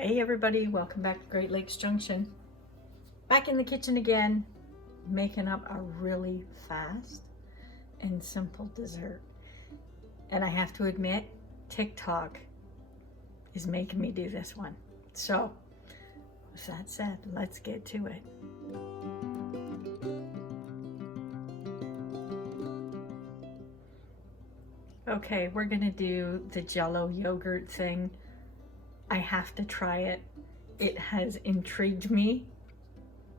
Hey everybody, welcome back to Great Lakes Junction. Back in the kitchen again, making up a really fast and simple dessert. And I have to admit, TikTok is making me do this one. So, with that said, let's get to it. Okay, we're gonna do the Jello yogurt thing. I have to try it. It has intrigued me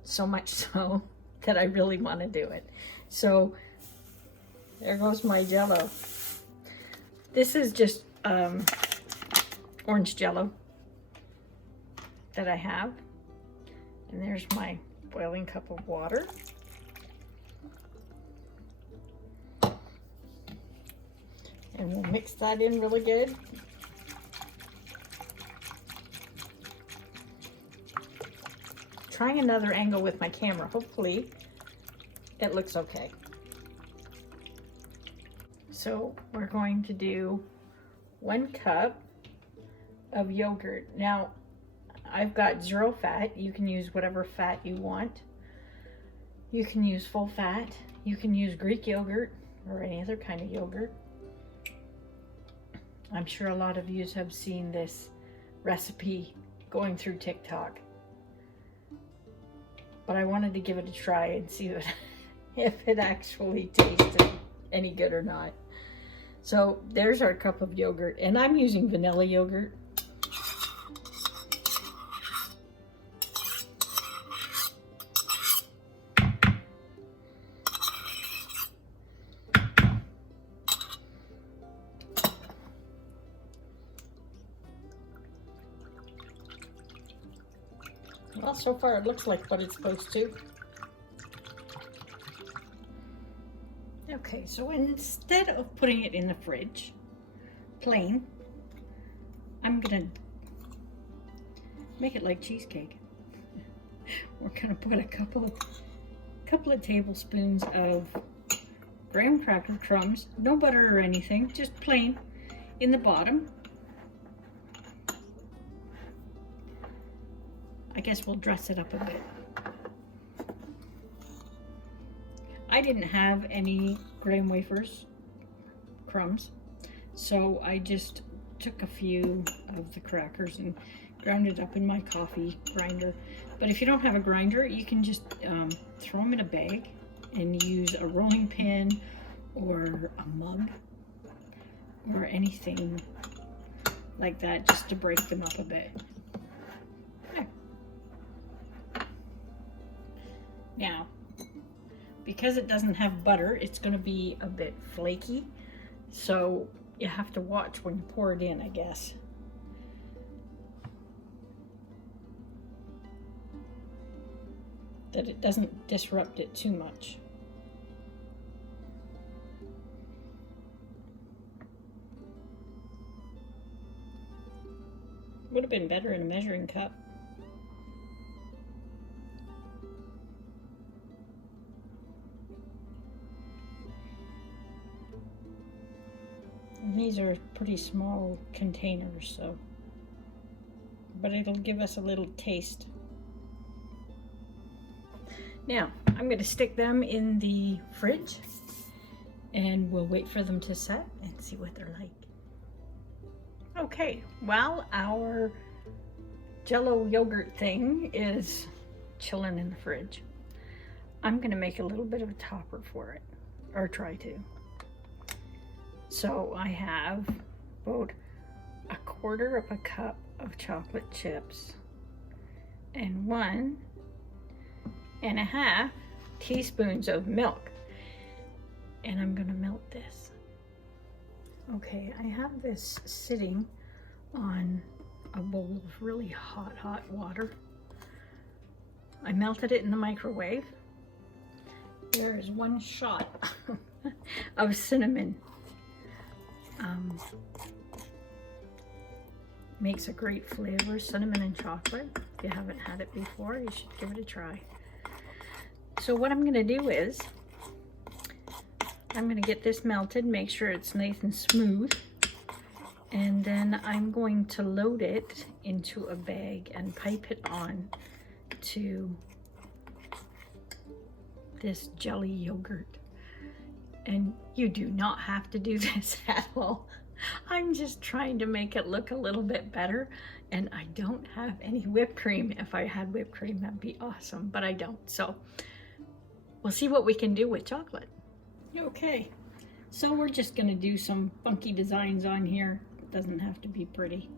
so much so that I really want to do it. So there goes my Jello. This is just orange Jello that I have. And there's my boiling cup of water. And we'll mix that in really good. Trying another angle with my camera. Hopefully it looks okay. So we're going to do 1 cup of yogurt. Now I've got 0 fat. You can use whatever fat you want. You can use full fat. You can use Greek yogurt or any other kind of yogurt. I'm sure a lot of you have seen this recipe going through TikTok. But I wanted to give it a try and see if it actually tasted any good or not. So there's our cup of yogurt, and I'm using vanilla yogurt. Well, so far it looks like what it's supposed to. Okay, so instead of putting it in the fridge, plain, I'm gonna make it like cheesecake. We're gonna put a couple of tablespoons of graham cracker crumbs, no butter or anything, just plain, in the bottom. I guess we'll dress it up a bit. I didn't have any graham wafers, crumbs, so I just took a few of the crackers and ground it up in my coffee grinder. But if you don't have a grinder, you can just throw them in a bag and use a rolling pin or a mug or anything like that just to break them up a bit. Now, because it doesn't have butter, it's going to be a bit flaky, so you have to watch when you pour it in, I guess. That it doesn't disrupt it too much. Would have been better in a measuring cup. These are pretty small containers, so, but it'll give us a little taste. Now, I'm going to stick them in the fridge and we'll wait for them to set and see what they're like. Okay, while our Jello yogurt thing is chilling in the fridge, I'm going to make a little bit of a topper for it, or try to. So I have about 1/4 cup of chocolate chips and 1.5 teaspoons of milk. And I'm gonna melt this. Okay, I have this sitting on a bowl of really hot water. I melted it in the microwave. There is 1 shot of cinnamon. Makes a great flavor, cinnamon and chocolate. If you haven't had it before, you should give it a try. So what I'm going to do is, I'm going to get this melted, make sure it's nice and smooth, And then I'm going to load it into a bag and pipe it on to this jelly yogurt. And you do not have to do this at all. I'm just trying to make it look a little bit better, and I don't have any whipped cream. If I had whipped cream, that'd be awesome, but I don't. So we'll see what we can do with chocolate. Okay, so we're just gonna do some funky designs on here. It doesn't have to be pretty.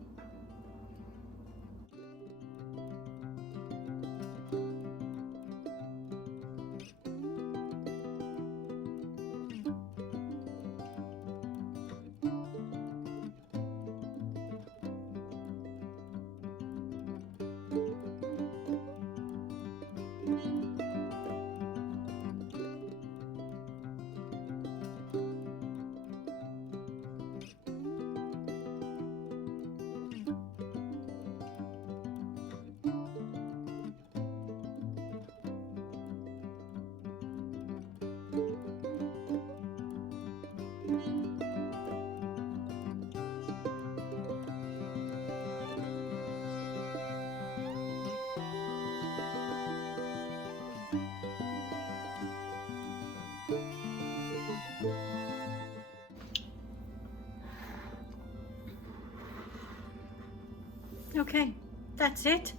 Okay, that's it.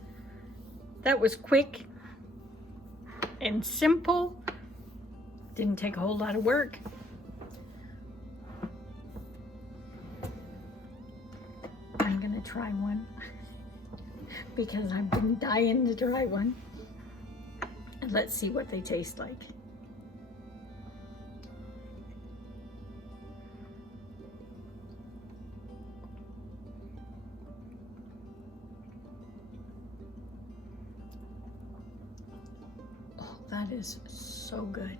That was quick and simple. Didn't take a whole lot of work. I'm gonna try one because I've been dying to try one. And let's see what they taste like. That is so good.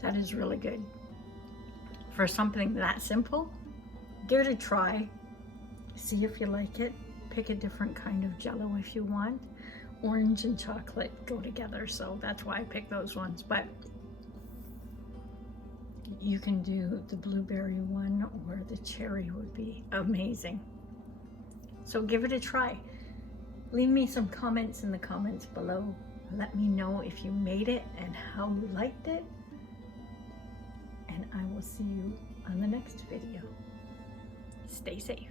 That is really good. For something that simple, give it a try. See if you like it. Pick a different kind of Jello if you want. Orange and chocolate go together, so that's why I picked those ones. But you can do the blueberry one, or the cherry would be amazing. So give it a try. Leave me some comments in the comments below. Let me know if you made it and how you liked it. And I will see you on the next video. Stay safe.